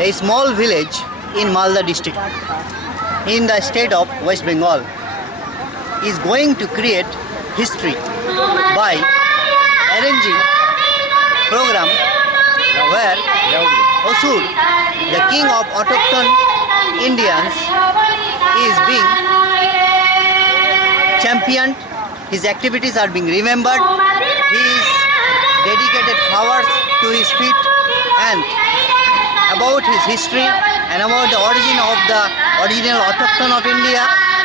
a small village in Malda district in the state of West Bengal is going to create history by arranging program where Asur, the king of autochthon Indians, is being championed. His activities are being remembered. His dedicated flowers to his feet, and about his history and about the origin of the original autochthon of India.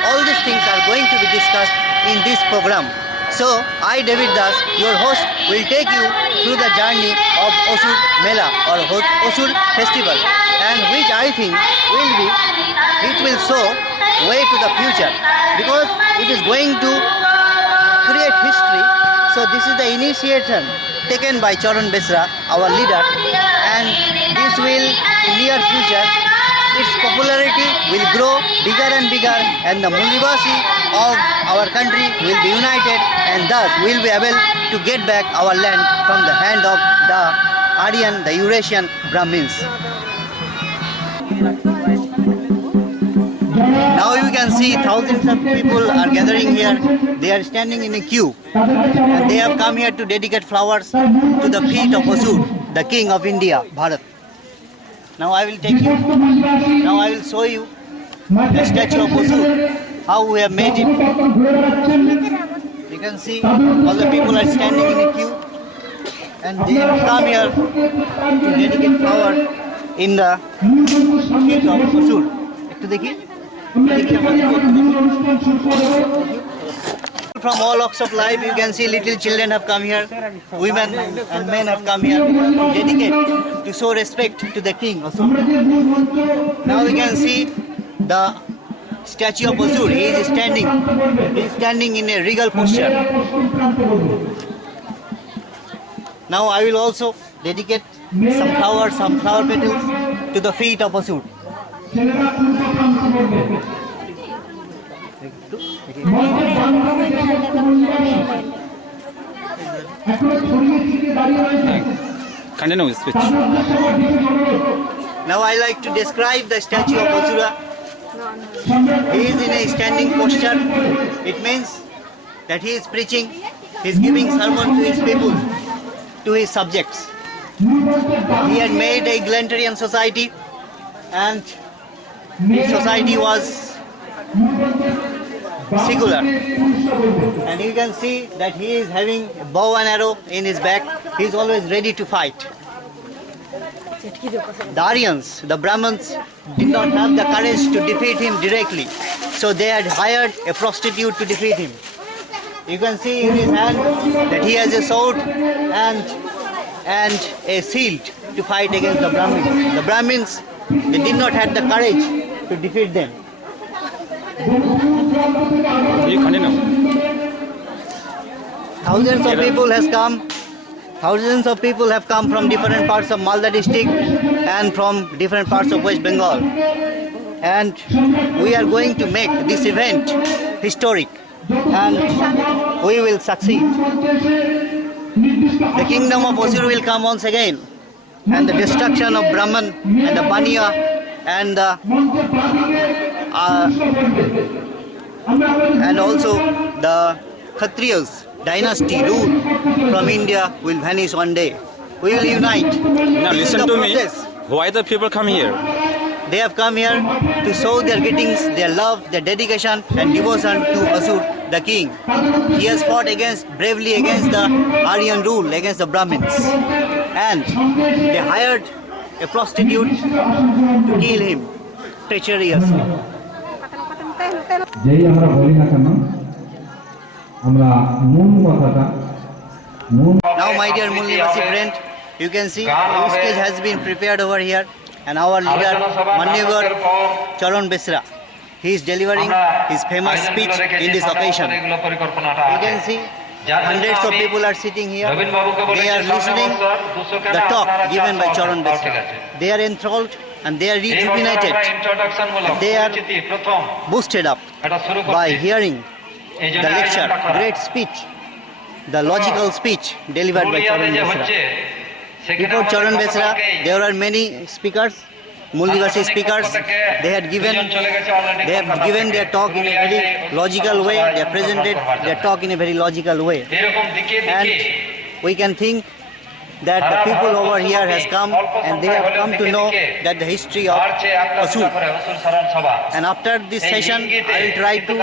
All these things are going to be discussed in this program. So I, David Das, your host, will take you through the journey of Asur Mela or Asur Festival, and which I think it will show way to the future, because it is going to create history. So this is the initiation taken by Charan Besra, our leader, and this will, in near future, its popularity will grow bigger and bigger, and the Mulivasi of our country will be united, and thus will be able to get back our land from the hand of the Aryan, the Eurasian Brahmins. Now you can see thousands of people are gathering here. They are standing in a queue, and they have come here to dedicate flowers to the feet of Asur, the king of India, Bharat. Now I will take you, now I will show you the statue of Asur, how we have made it. You can see all the people are standing in a queue, and they have come here to dedicate flower in the feet of Asur. Ekটু দেখি From all walks of life, you can see little children have come here, women and men have come here to dedicate, to show respect to the king Asur. Now we can see the statue of Asur. He is standing in a regal posture. Now I will also dedicate some flower petals to the feet of Asur. Continue with speech. Now I like to describe the statue of Asura. He is in a standing posture. It means that he is preaching, he is giving sermon to his people, to his subjects. He had made a egalitarian society, and his society was secular, and you can see that he is having a bow and arrow in his back. He is always ready to fight. The Aryans, the Brahmins, did not have the courage to defeat him directly, so they had hired a prostitute to defeat him. You can see in his hand that he has a sword and a shield to fight against the Brahmins. The Brahmins, they did not have the courage to defeat them. You continue. Thousands of people have come from different parts of Malda district and from different parts of West Bengal. And we are going to make this event historic, and we will succeed. The kingdom of Asur will come once again, and the destruction of Brahman and the Baniya and the and also the Kshatriyas dynasty rule from India will vanish one day. We will unite. Now listen to me. Why the people come here? They have come here to show their greetings, their love, their dedication and devotion to Asur, the king. He has fought bravely against the Aryan rule, against the Brahmins. And they hired a prostitute to kill him treacherously. Now my dear Mulnivasi friend, you can see the stage has been prepared over here, and our leader Manyagor Charan Besra, he is delivering his famous speech in this occasion. You can see hundreds of people are sitting here. They are listening the talk given by Charan Besra. They are enthralled and they are rejuvenated. They are boosted up by hearing the lecture, great speech, the logical speech delivered by Charan Besra. Before Charan Besra, there are many speakers, Multiversity speakers. They have given their talk in a very logical way. They have presented their talk in a very logical way. And we can think that the people over here has come and they have come to know that the history of Asur. And after this session, I will try to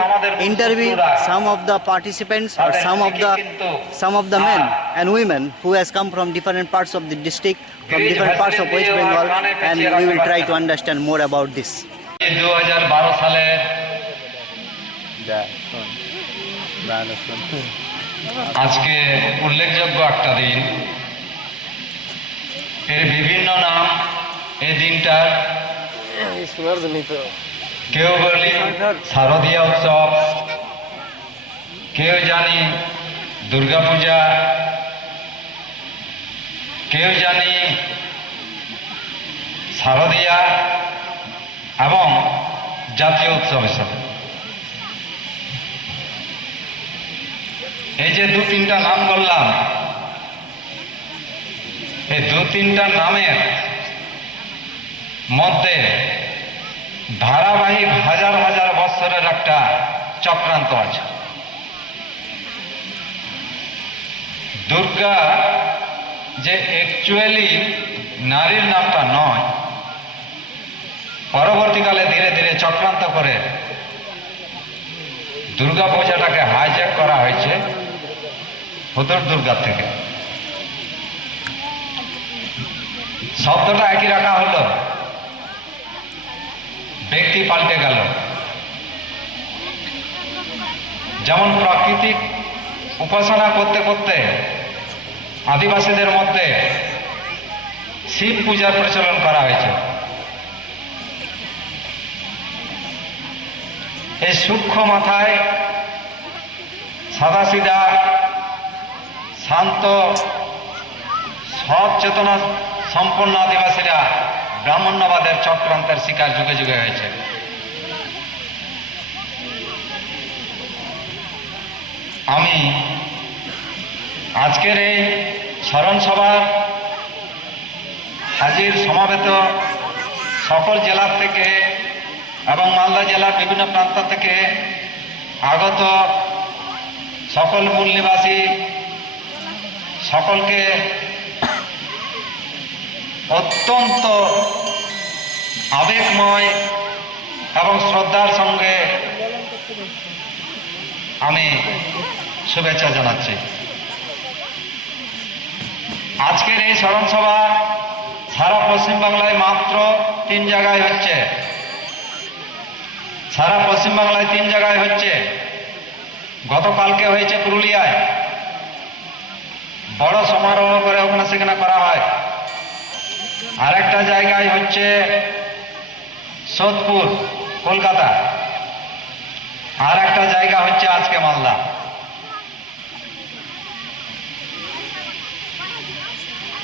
interview some of the participants or some of the men and women who has come from different parts of the district, from different parts of West Bengal, and we will try to understand more about this. 2012 সালের আজকে উল্লেখযোগ্য একটা দিন। এর বিভিন্ন নাম এই দিনটার, কেউ বলি শারদীয়া উৎসব, কেউ জানি দুর্গাপূজা, কেউ জানি শারদীয়া এবং জাতীয় উৎসব হিসাবে। এই যে 2-3টা নাম বললাম, এই 2-3টা নামের মধ্যে ধারাবাহিক হাজার হাজার বছরের একটা চক্রান্ত আছে। দুর্গা যে অ্যাকচুয়ালি নারীর নামটা নয়, পরবর্তীকালে ধীরে ধীরে চক্রান্ত করে দুর্গা পূজাটাকে হাইজ্যাক করা হয়েছে হুদুর দুর্গা থেকে। শব্দটা একই রাখা হলো, ব্যক্তি পাল্টে গেল। যেমন প্রাকৃতিক উপাসনা করতে করতে আদিবাসীদের মধ্যে শিব পূজার প্রচলন করা হয়েছে। এই সূক্ষ্ম মাথায় সাদাসিধা শান্ত সৎ চেতনা সম্পন্ন আদিবাসীরা ব্রাহ্মণ্যবাদের চক্রান্তের শিকার যুগে যুগে হয়েছে। আমি আজকের এই স্মরণ সভার হাজির সমাবেত সকল জেলার থেকে এবং মালদা জেলার বিভিন্ন প্রান্ত থেকে আগত সকল মূল নিবাসী সকলকে অত্যন্ত আবেগময় এবং শ্রদ্ধার সঙ্গে আমি শুভেচ্ছা জানাচ্ছি। আজকের এই স্মরণ সভা সারা পশ্চিমবাংলায় মাত্র 3 জায়গায় হচ্ছে। সারা পশ্চিমবাংলায় 3 জায়গায় হচ্ছে। গতকালকে হয়েছে পুরুলিয়ায়, বড় সমারোহ করে ওখানে সেখানে করা হয়। আরেকটা জায়গায় হচ্ছে সোদপুর কলকাতা, আর একটা জায়গা হচ্ছে আজকে মালদা।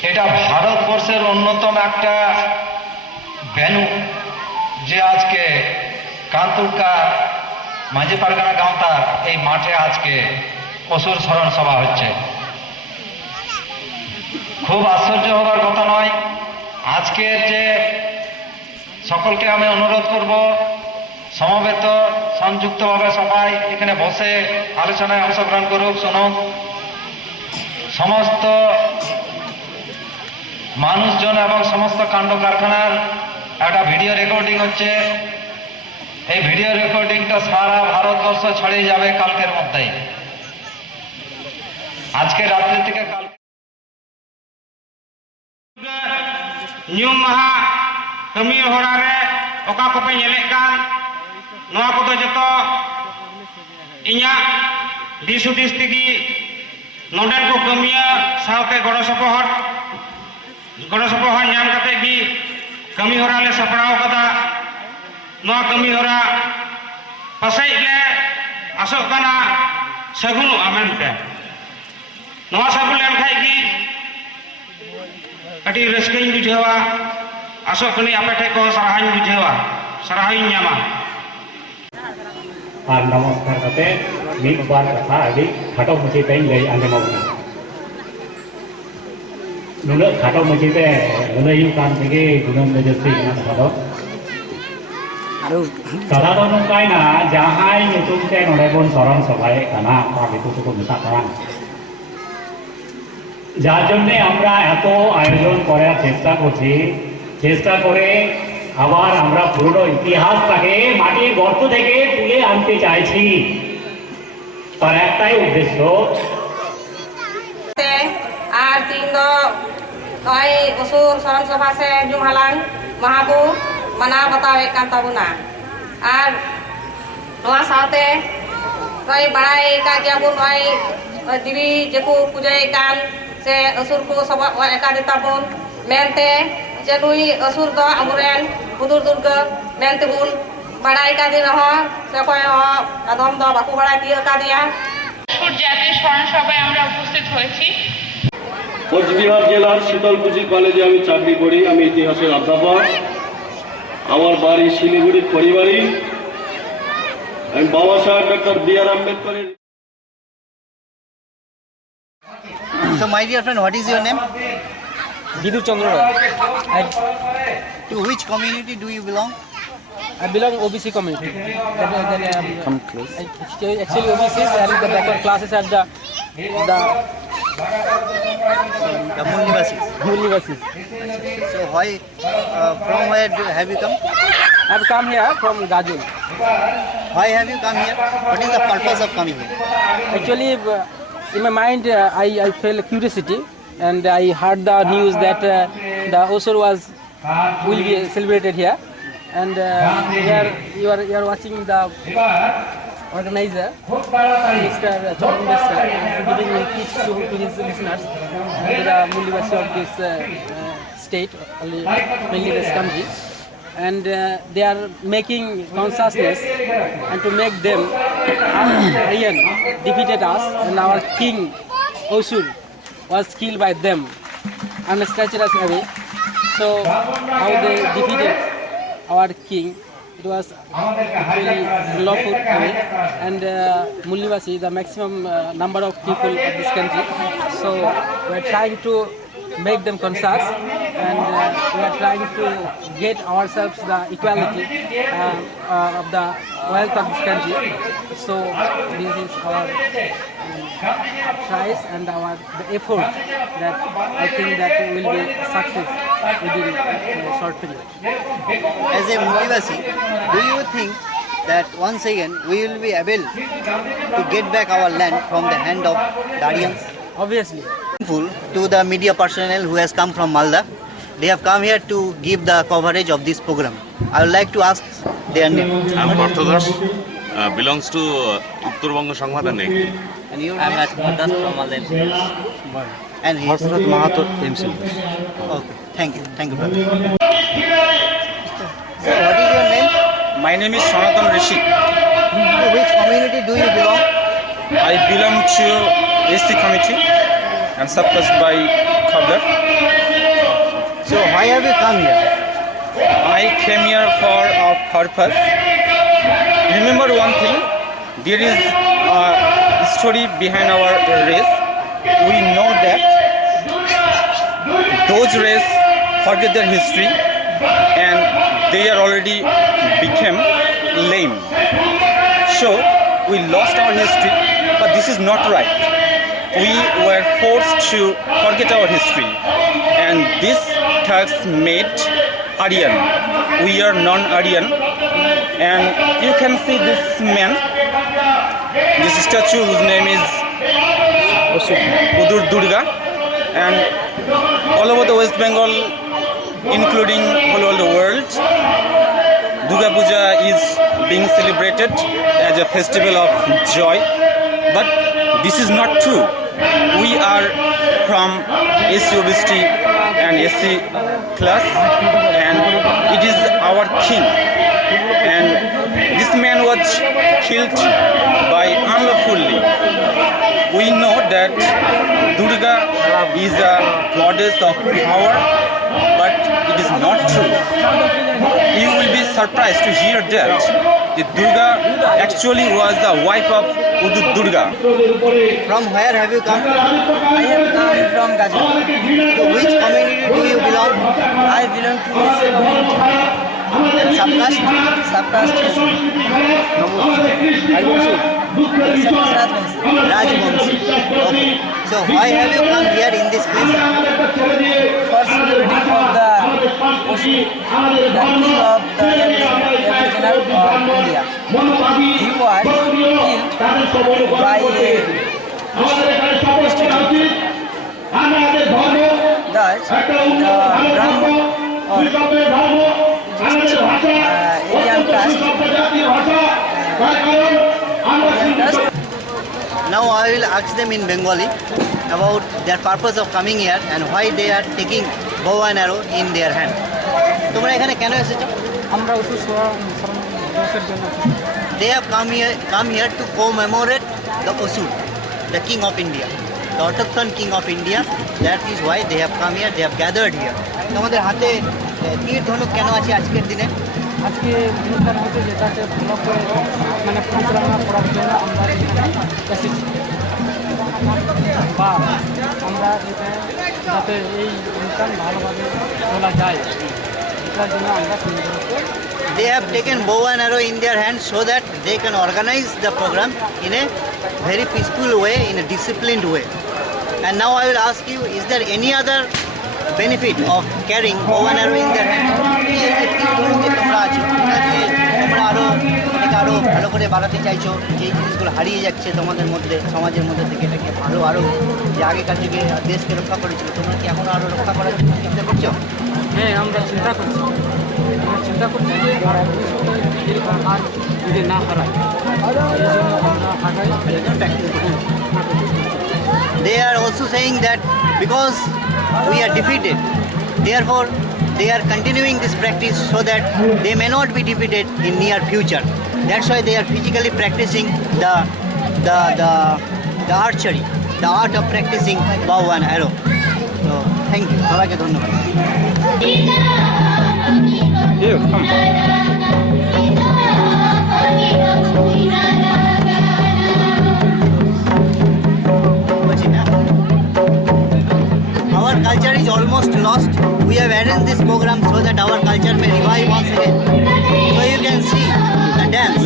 এটা ভারতবর্ষের অন্যতম একটা ভেন্যু, যে আজকে কান্তুরকা মাঝি পারগানা গাঁওতার এই মাঠে আজকে অসুর স্মরণ সভা হচ্ছে। খুব আশ্চর্য হবার কথা নয়। আজকের যে সকলকে আমি অনুরোধ করব, সমবেত সংযুক্তভাবে সবাই এখানে বসে আলোচনায় অংশগ্রহণ করুক, শুনুক। সমস্ত মানুষজন এবং সমস্ত কাণ্ড কারখানার একটা ভিডিও রেকর্ডিং হচ্ছে। এই ভিডিও রেকর্ডিংটা সারা ভারতবর্ষ ছড়িয়ে যাবে কালকের মধ্যেই। আজকে রাত্রি থেকে কাল ᱧᱩᱢ ᱢᱟᱦᱟ ᱠᱟᱹᱢᱤ ᱦᱚᱨᱟ ᱨᱮ ᱚᱠᱟ ᱠᱚᱯᱮ ᱧᱮᱞᱮᱫ ᱠᱟᱱ, ᱱᱚᱣᱟ ᱠᱚᱫᱚ ᱡᱚᱛᱚ ᱤᱧᱟᱹᱜ ᱫᱤᱥ ᱦᱩᱫᱤᱥ ᱛᱮᱜᱮ ᱱᱚᱰᱮᱱ ᱠᱚ ᱠᱟᱹᱢᱤᱭᱟᱹ ᱥᱟᱶᱛᱮ ᱜᱚᱲᱚ ᱥᱚᱯᱚᱦᱚᱫ ᱧᱟᱢ ᱠᱟᱛᱮ ᱜᱮ ᱠᱟᱹᱢᱤ ᱦᱚᱨᱟ ᱞᱮ ᱥᱟᱯᱲᱟᱣ ᱠᱟᱫᱟ। ᱱᱚᱣᱟ ᱠᱟᱹᱢᱤ ᱦᱚᱨᱟ ᱯᱟᱥᱮᱡ ᱞᱮ ᱟᱥᱚᱜ ᱠᱟᱱᱟ ᱥᱟᱹᱜᱩᱱᱚᱜᱼᱟ ᱢᱮᱱᱛᱮ। ᱱᱚᱣᱟ ᱥᱟᱹᱜᱩᱱ ᱞᱮᱱᱠᱷᱟᱡ ᱜᱮ ᱟᱹᱰᱤ ᱨᱟᱹᱥᱠᱟᱹᱧ ᱵᱩᱡᱷᱟᱹᱣᱟ। ᱟᱥᱚᱜ ᱠᱟᱹᱱᱟᱹᱧ ᱟᱯᱮ ᱴᱷᱮᱡ ᱠᱚ ᱥᱟᱨᱦᱟᱣᱤᱧ ᱵᱩᱡᱷᱟᱹᱣᱟ, ᱥᱟᱨᱦᱟᱣᱤᱧ ᱧᱟᱢᱟ। আর নমস্কার করতে মিদবার কথা আগে খাটো মুচি তাই লই আঞ্জমাবনা। ᱱᱩᱱᱟᱹᱜ ᱠᱷᱟᱴᱚ ᱢᱟᱹᱪᱷᱤᱛᱮ ᱞᱟᱹᱭ ᱠᱟᱱ ᱛᱮᱜᱮ ᱜᱩᱱᱟᱹᱱ ᱫᱚ ᱡᱟᱹᱥᱛᱤ ᱠᱟᱱᱟ ᱠᱟᱛᱷᱟ ᱫᱚ ᱱᱚᱝᱠᱟᱭᱱᱟ ᱡᱟᱦᱟᱸᱭ ᱧᱩᱛᱩᱢ ᱛᱮ ᱱᱚᱰᱮ ᱵᱚᱱ ᱥᱚᱨᱚᱱ ᱥᱚভাᱭᱮᱫ ᱠᱟᱱᱟ ᱚᱠᱟ ᱫᱤᱠᱩ ᱛᱮᱠᱚ ᱢᱮᱛᱟᱜ ᱠᱟᱱᱟ যার জন্য আমরা এত আয়োজন করার চেষ্টা করে আবার আমরা পুরনো ইতিহাসটাকে মাটির গর্ত থেকে তুলে আনতে চাইছি তার একটাই উদ্দেশ্য আর তিন ᱫᱚ ᱱᱚᱜᱼᱚᱭ ᱩᱥᱩᱨ ᱥᱚᱨᱚᱱ ᱥᱚᱵᱷᱟ ᱥᱮ ᱧᱩᱢ ᱦᱟᱞᱟᱝ ᱢᱟᱦᱟ ᱵᱚ ᱢᱟᱱᱟᱣ ᱵᱟᱛᱟᱣᱮᱫ ᱠᱟᱱ ᱛᱟᱵᱚᱱᱟ ᱟᱨ ᱱᱚᱣᱟ ᱥᱟᱶᱛᱮ ᱱᱚᱜᱼᱚᱭ ᱵᱟᱲᱟᱭ ᱠᱟᱜ ᱜᱮᱭᱟᱵᱚᱱ ᱱᱚᱜᱼᱚᱭ ᱫᱮᱵী ᱡᱮᱠᱚ ᱯᱩᱡᱟᱹᱭᱮᱫ ᱠᱟᱱ ᱥᱮ ᱟᱹᱥᱩᱨ ᱠᱚ ᱥᱚᱵᱚᱜ ᱟᱠᱟᱫᱮ ᱛᱟᱵᱚᱱ ᱢᱮᱱᱛᱮ ᱡᱮ ᱱᱩᱭ ᱟᱹᱥᱩᱨ ᱫᱚ ᱟᱵᱚᱨᱮᱱ ᱦᱩᱫᱩᱲ ᱫᱩᱨᱜᱟᱹ ᱢᱮᱱᱛᱮᱵᱚᱱ ᱵᱟᱲᱟᱭ ᱠᱟᱫᱮ ᱨᱮᱦᱚᱸ ᱥᱮ ᱚᱠᱚᱭ ᱦᱚᱸ ᱟᱫᱚᱢ ᱫᱚ ᱵᱟᱠᱚ ᱵᱟᱲᱟᱭ ᱛᱤᱭᱳᱜ ᱠᱟᱫᱮᱭᱟ জাতীয় স্মরণ সভায় আমরা উপস্থিত হয়েছি কোচবিহার জেলার শীতলকুচি কলেজে আমি চাকরি করি আমি ইতিহাসের অধ্যাপক আমার বাড়ি শিলিগুড়ি পরিবারই আমি বাবা সাহেব ডক্টর বি.আর. আম্বেদকরের So my dear friend, what is your name? Bidu Chandra. To which community do you belong? I belong OBC community. Come close. Actually OBCs and the backward classes are the Mulnivasis. So why, from where have you come? I have come here from Gajul. Why have you come here? What is the purpose of coming here? Actually, in my mind, I felt curiosity, and I heard the news that the Osur will be celebrated here, and here you are watching the organizer, Mr. Chandra, giving a speech to his listeners and the Mulnivasi of this state, mainly this country. And they are making consciousness and to make them Aryan defeated us and our king Osur was killed by them and snatched us away. So how they defeated our king, it was really lawful way, and Mulnivasi, the maximum number of people of this country. So we are trying to make them conscious, and we are trying to get ourselves the equality of the wealth of this country. So this is our tries and the effort that I think that will be success within a short period. As a Mulnivasi, do you think that once again we will be able to get back our land from the hand of Daryans? Obviously. To the media personnel who has come from Malda, they have come here to give the coverage of this program. I would like to ask their name. I'm Parthodas, belongs to Uttorbanga Sanghadan. And your I'm name? Rajkumar Das from Malda. And he is Mahato himself. Okay, thank you, brother. So what is your name? My name is Sanatan Rishi. To which community do you belong? I belong to SC committee and suppressed by Khablar. So why have you come here? I came here for a purpose. Remember one thing, there is a story behind our race. We know that those race forget their history and they are already became lame. So we lost our history, but this is not right. We were forced to forget our history, and this tax made Aryan. We are non-Aryan, and you can see this man, this statue whose name is Hudur Durga, and all over the West Bengal, including all over the world, Durga Puja is being celebrated as a festival of joy, but this is not true. We are from SC OBC and SC class, and it is our king. And this man was killed by unlawfully. We know that Durga is a goddess of power, but it is not true. You will be surprised to hear that the Durga actually was the wife of Durga. From where have you come? I have come from Gaza. To which community do you belong? I belong to this community. Subcaste? Subcaste is Rajbamshi. Okay. So why have you come here in this place? for celebrating of the Oshu, the king of the Aboriginal of India. He was killed by a Thus, the Brahmo or Indian caste, Now I will ask them in Bengali about their purpose of coming here and why they are taking bow and arrow in their hand. তোমরা এখানে কেন এসেছো? আমরা অসুর দিবসের জন্য They have come here to commemorate the Osur, the king of India, the autochthon king of India. That is why they have come here. They have gathered here. তোমাদের হাতে তীর ধনুক কেন আছে আজকের দিনে? আজকে অনুষ্ঠান হচ্ছে যেটাকে ভালো করে মানে পরিচালনা করার জন্য আমরা এখানে এসেছি বা আমরা এখানে যাতে এই অনুষ্ঠান ভালোভাবে চলা যায় এটার জন্য আমরা সুন্দরকে They have taken bow and arrow in their hands so that they can organize the program in a very peaceful way, in a disciplined way. And now I will ask you, is there any other benefit of carrying bow and arrow in their hand? এই যে তীর ধনুক যে তোমরা আছো, তোমরা আরো ভালো করে বাড়াতে চাইছো, যে জিনিসগুলো হারিয়ে যাচ্ছে তোমাদের মধ্যে, সমাজের মধ্যে থেকে এটাকে আরো যে আগেকার যুগে দেশকে রক্ষা করেছিল, তোমরা কি এখনো আরো রক্ষা করার জন্য চেষ্টা করছো? হ্যাঁ আমরা চিন্তা করছি যে এরকম আর যদি না হারায় এই জন্য আমরা হারাই প্র্যাকটিস করি। They are also saying that because we are defeated, therefore they are continuing this practice so that they may not be defeated in near future. That's why they are physically practicing the archery, the art of practicing bow and arrow. So thank you. সবাইকে ধন্যবাদ। Our culture is almost lost. We have arranged this program so that our culture may revive once again. So you can see the dance.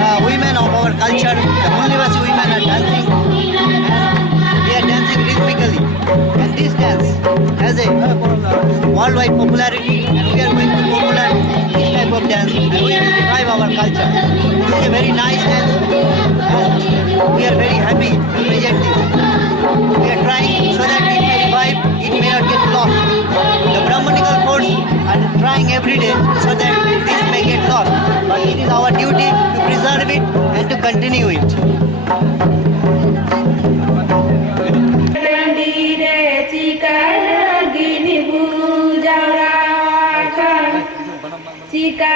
The women of our culture, the Mulnivasi women are dancing, and they are dancing rhythmically. And this dance has a worldwide popularity, and we are going to popularize this type of dance, and we will revive our culture. This is a very nice dance, and we are very happy to present this. We are trying so that it may revive, it may not get lost. The Brahmanical force are trying every day so that this may get lost. But it is our duty to preserve it and to continue it. Chika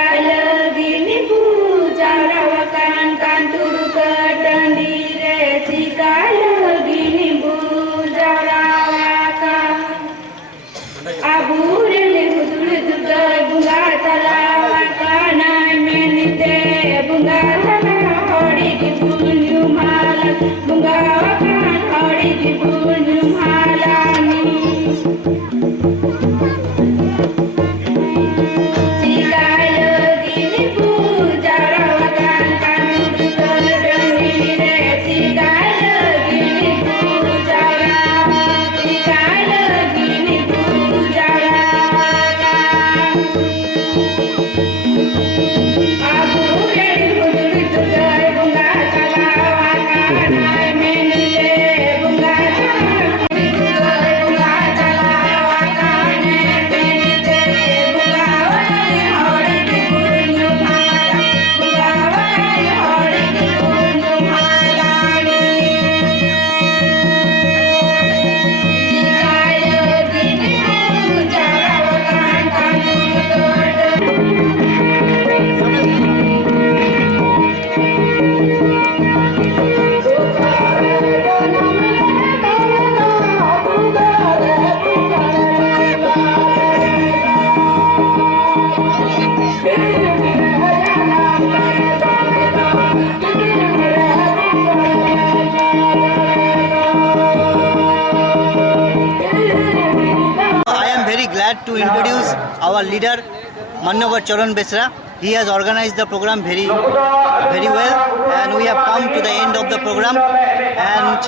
glad to introduce our leader, Mannyavar Charan Besra. He has organized the program very well, and we have come to the end of the program. And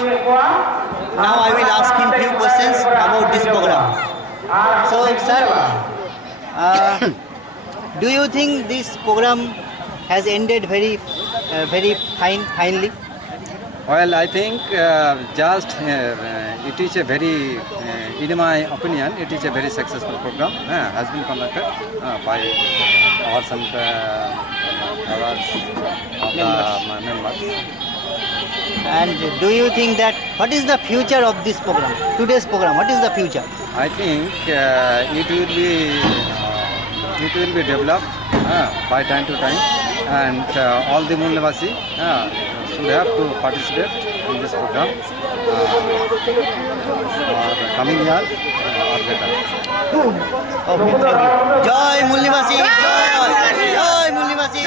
now I will ask him few questions about this program. So, sir, do you think this program has ended very finely? Well, I think it is a very, in my opinion, it is a very successful program. Has been conducted by our members. And do you think that what is the future of this program? Today's program, what is the future? I think it will be developed by time to time, and all the Mulnivasi should have to participate in this program for the coming year or better. Okay, thank you. Jai Mulnivasi! Jai Mulnivasi!